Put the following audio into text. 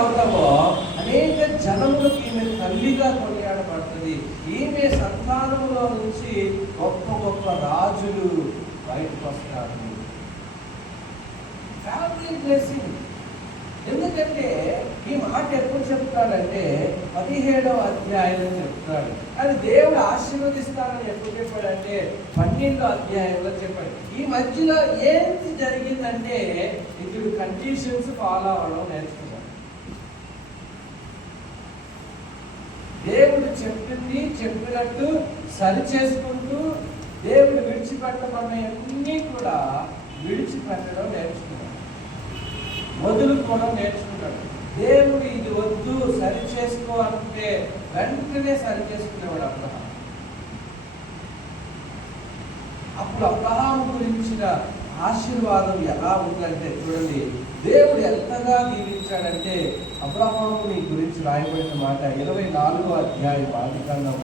అవుతామో అనేక జనములకు ఈమె తల్లిగా కొనియాడబడుతుంది. ఈమె సంతానములో నుంచి గొప్ప గొప్ప రాజులు బయటకు వస్తారు. Family blessing. ఎందుకంటే ఈ మాట ఎప్పుడు చెప్తాడంటే 17వ అధ్యాయంలో చెప్తాడు. అది దేవుడు ఆశీర్వదిస్తానని ఎప్పుడు చెప్పాడంటే 12వ అధ్యాయంలో చెప్పాడు. ఈ మధ్యలో ఏంటి జరిగిందంటే ఇతడు కండిషన్స్ ఫాలో అవడం నేర్చుకున్నాడు. దేవుడు చెప్పినట్టు సరి చేసుకుంటూ దేవుడు విడిచిపెట్టమన్నవన్నీ కూడా విడిచిపెట్టడం నేర్చుకున్నాడు. వదులుకోవడం నేర్చుకున్నాడు. దేవుడు ఇది వద్దు సరి చేసుకో అంటే వెంటనే సరి చేసుకునేవాడు అబ్రహాం. అప్పుడు అబ్రహాం గురించిన ఆశీర్వాదం ఎలా ఉందంటే చూడండి, దేవుడు ఎంతగా దీవించాడంటే అబ్రహాముని గురించి రాయబడిన మాట 24వ అధ్యాయం ఆదికాండం